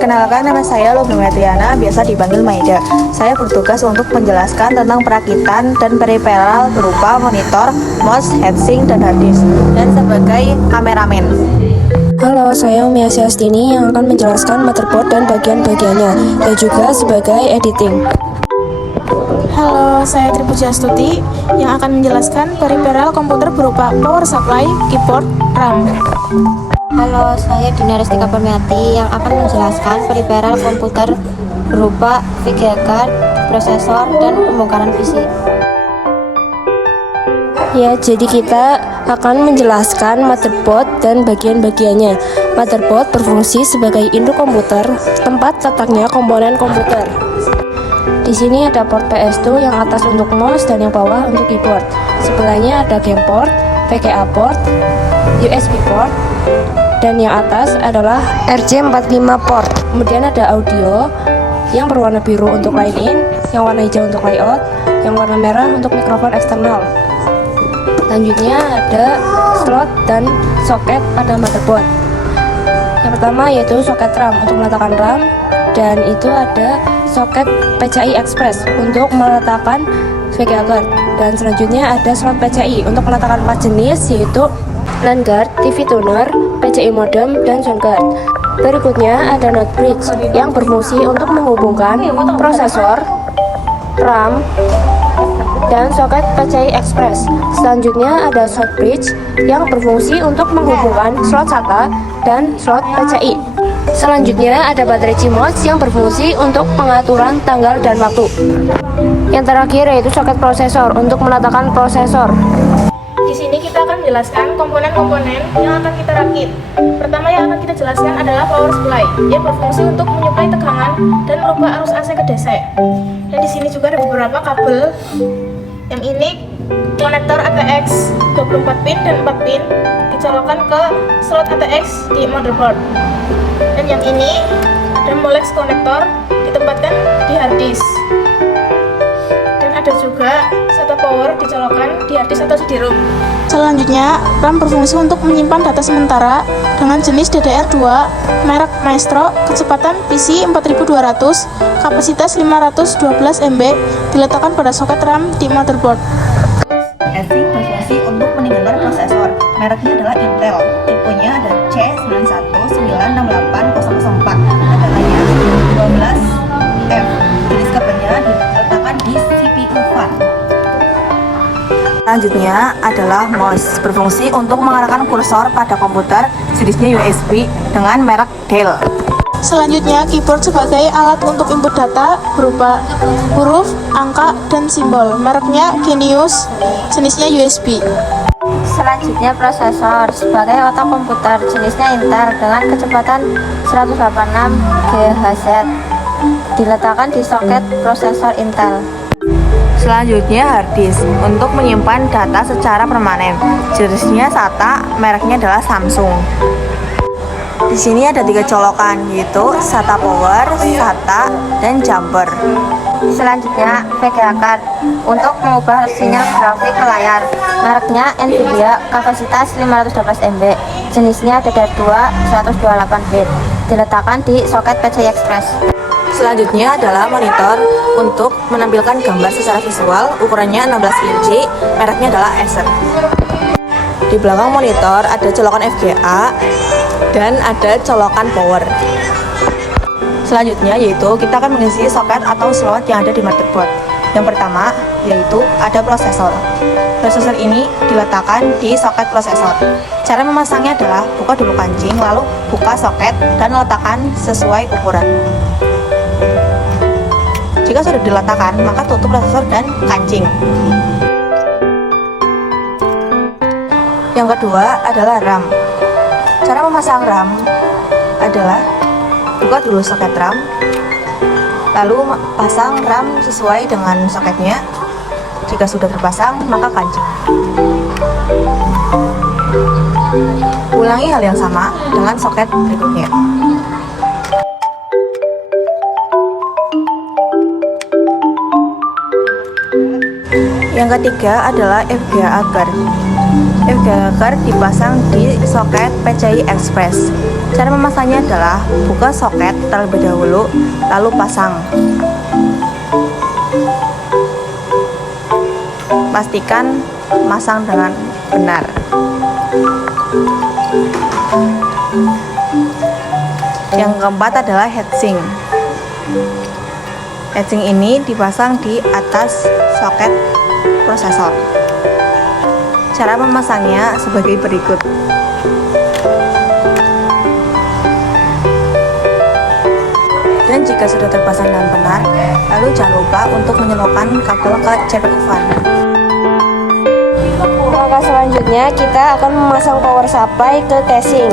Perkenalkan, nama saya Lubna Metriana, biasa dipanggil Maida. Saya bertugas untuk menjelaskan tentang perakitan dan periferal berupa monitor, mouse, heatsink, dan hard disk, dan sebagai kameramen. Halo, saya Umi Asyastini yang akan menjelaskan motherboard dan bagian-bagiannya, dan juga sebagai editing. Halo, saya Tripuji Astuti yang akan menjelaskan periferal komputer berupa power supply, keyboard, RAM. Halo, saya Dina Restika Permiati yang akan menjelaskan periferal komputer berupa VGA card, prosesor, dan pembongkaran PC. Ya, jadi kita akan menjelaskan motherboard dan bagian-bagiannya. Motherboard berfungsi sebagai induk komputer, tempat letaknya komponen komputer. Di sini ada port PS2 yang atas untuk mouse dan yang bawah untuk keyboard. Sebelahnya ada game port, VGA port, USB port, dan yang atas adalah RJ45 port. Kemudian ada audio yang berwarna biru untuk line in, yang warna hijau untuk layout, yang warna merah untuk mikrofon eksternal. Selanjutnya ada slot dan soket pada motherboard. Yang pertama yaitu soket RAM untuk meletakkan RAM, dan itu ada soket PCI Express untuk meletakkan VGA card, dan selanjutnya ada slot PCI untuk meletakkan 4 jenis yaitu LAN card, TV tuner, PCI modem, dan sound card. Berikutnya ada node bridge yang berfungsi untuk menghubungkan prosesor, RAM, dan soket PCI Express. Selanjutnya ada short bridge yang berfungsi untuk menghubungkan slot SATA dan slot PCI. Selanjutnya ada baterai CMOS yang berfungsi untuk pengaturan tanggal dan waktu. Yang terakhir yaitu soket prosesor untuk meletakkan prosesor. Di sini kita akan menjelaskan komponen-komponen yang akan kita rakit. Pertama yang akan kita jelaskan adalah power supply. Ia berfungsi untuk menyuplai tegangan dan merubah arus AC ke DC. Dan di sini juga ada beberapa kabel. Yang ini konektor ATX 24 pin dan 4 pin dicolokkan ke slot ATX di motherboard. Dan yang ini ada Molex konektor ditempatkan di hard disk. Dan ada juga SATA power dicolokkan di hard disk atau CD-ROM. Selanjutnya, RAM berfungsi untuk menyimpan data sementara dengan jenis DDR2, merek Maestro, kecepatan PC 4200, kapasitas 512 MB, diletakkan pada soket RAM di motherboard. Heatsink berfungsi untuk meninggalkan prosesor. Mereknya adalah Intel. Tipenya ada C9196804. Datanya 12F. Jenis kabelnya diletakkan di CPU fan. Selanjutnya adalah mouse, berfungsi untuk mengarahkan kursor pada komputer, jenisnya USB dengan merek Dell. Selanjutnya, keyboard sebagai alat untuk input data berupa huruf, angka, dan simbol. Mereknya Genius, jenisnya USB. Selanjutnya prosesor sebagai otak komputer, jenisnya Intel dengan kecepatan 186 GHz. Diletakkan di soket prosesor Intel. Selanjutnya hard disk untuk menyimpan data secara permanen. Jenisnya SATA, mereknya adalah Samsung. Di sini ada 3 colokan, yaitu SATA power, SATA, dan jumper. Selanjutnya VGA card untuk mengubah sinyal grafik ke layar. Mereknya Nvidia, kapasitas 512 MB. Jenisnya DDR2 128 bit. Diletakkan di soket PCI Express. Selanjutnya adalah monitor untuk menampilkan gambar secara visual, ukurannya 16 inci, mereknya adalah Acer. Di belakang monitor ada colokan VGA dan ada colokan power. Selanjutnya yaitu kita akan mengisi soket atau slot yang ada di motherboard. Yang pertama yaitu ada prosesor. Prosesor ini diletakkan di soket prosesor. Cara memasangnya adalah buka dulu kancing, lalu buka soket dan letakkan sesuai ukuran. Jika sudah diletakkan, maka tutup prosesor dan kancing. Yang kedua adalah RAM. Cara memasang RAM adalah buka dulu soket RAM, lalu pasang RAM sesuai dengan soketnya. Jika sudah terpasang, maka kancing. Ulangi hal yang sama dengan soket berikutnya. Yang ketiga adalah VGA card. Evacuator dipasang di soket PCI Express. Cara memasangnya adalah buka soket terlebih dahulu, lalu pasang. Pastikan masang dengan benar. Yang keempat adalah heatsink. Heatsink ini dipasang di atas soket prosesor. Cara memasangnya sebagai berikut. Dan jika sudah terpasang dengan benar, lalu jangan lupa untuk menyelokkan kabel ke CPU fan. Langkah selanjutnya kita akan memasang power supply ke casing.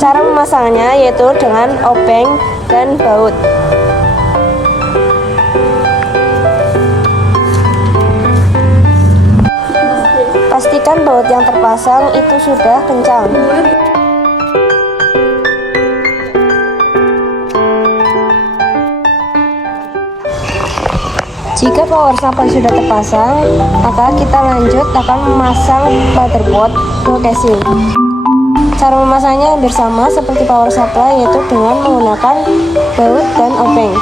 Cara memasangnya yaitu dengan obeng dan baut. Pastikan baut yang terpasang itu sudah kencang. Jika power supply sudah terpasang, maka kita lanjut akan memasang motherboard ke casing. Cara memasangnya hampir sama seperti power supply, yaitu dengan menggunakan baut dan obeng.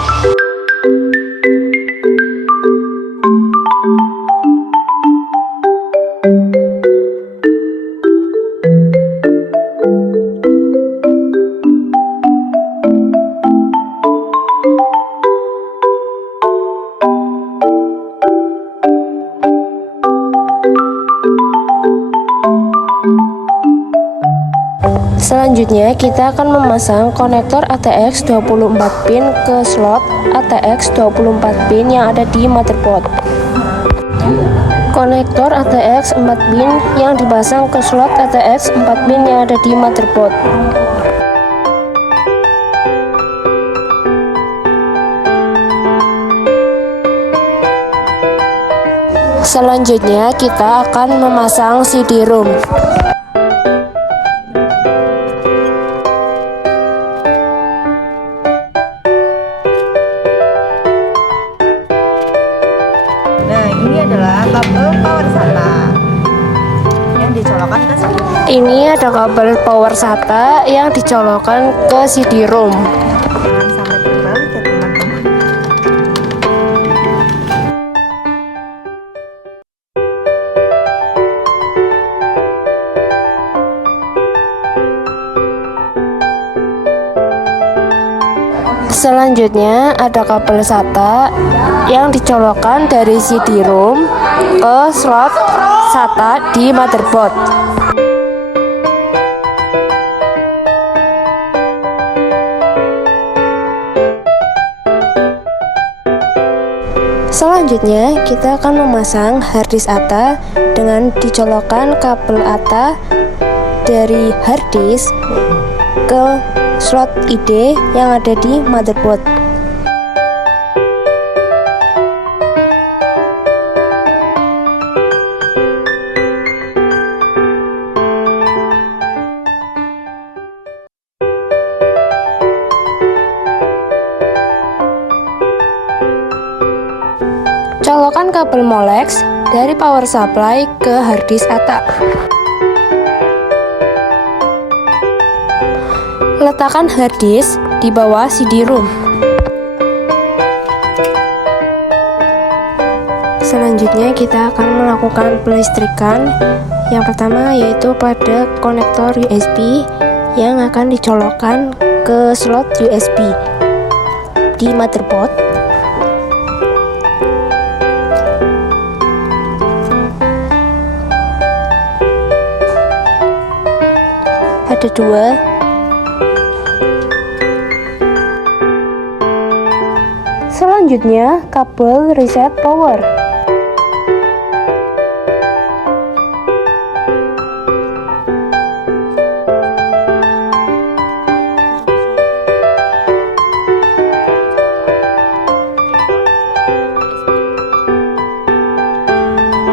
Selanjutnya kita akan memasang konektor ATX 24 pin ke slot ATX 24 pin yang ada di motherboard. Konektor ATX 4 pin yang dipasang ke slot ATX 4 pin yang ada di motherboard. Selanjutnya kita akan memasang CD-ROM. Nah, ini adalah kabel power SATA yang dicolokkan ke CD. Ini ada kabel power SATA yang dicolokkan ke CD-ROM. Jangan sampai terbalik ya teman-teman. Selanjutnya ada kabel SATA yang dicolokkan dari CD-ROM ke slot SATA di motherboard. Selanjutnya kita akan memasang harddisk ATA dengan dicolokkan kabel ATA dari harddisk ke slot ID yang ada di motherboard. Colokan kabel Molex dari power supply ke harddisk ATA. Letakkan harddisk di bawah CD-ROM. Selanjutnya kita akan melakukan pelistrikan. Yang pertama yaitu pada konektor USB yang akan dicolokkan ke slot USB di motherboard. Ada dua. Selanjutnya, kabel reset power.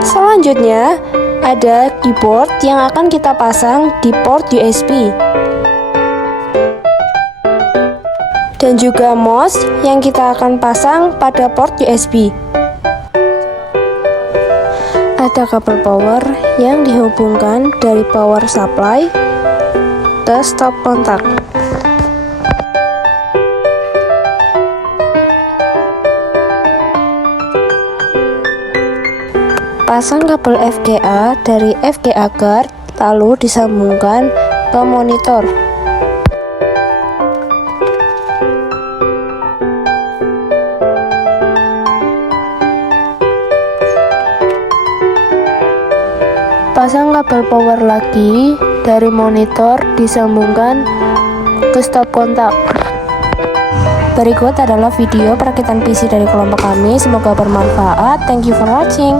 Selanjutnya, ada keyboard yang akan kita pasang di port USB. dan juga mouse yang kita akan pasang pada port USB. Ada kabel power yang dihubungkan dari power supply ke stop kontak. Pasang kabel FGA dari FGA guard lalu disambungkan ke monitor. Pasang kabel power lagi dari monitor disambungkan ke stop kontak. Berikut adalah video perakitan PC dari kelompok kami. Semoga bermanfaat. Thank you for watching.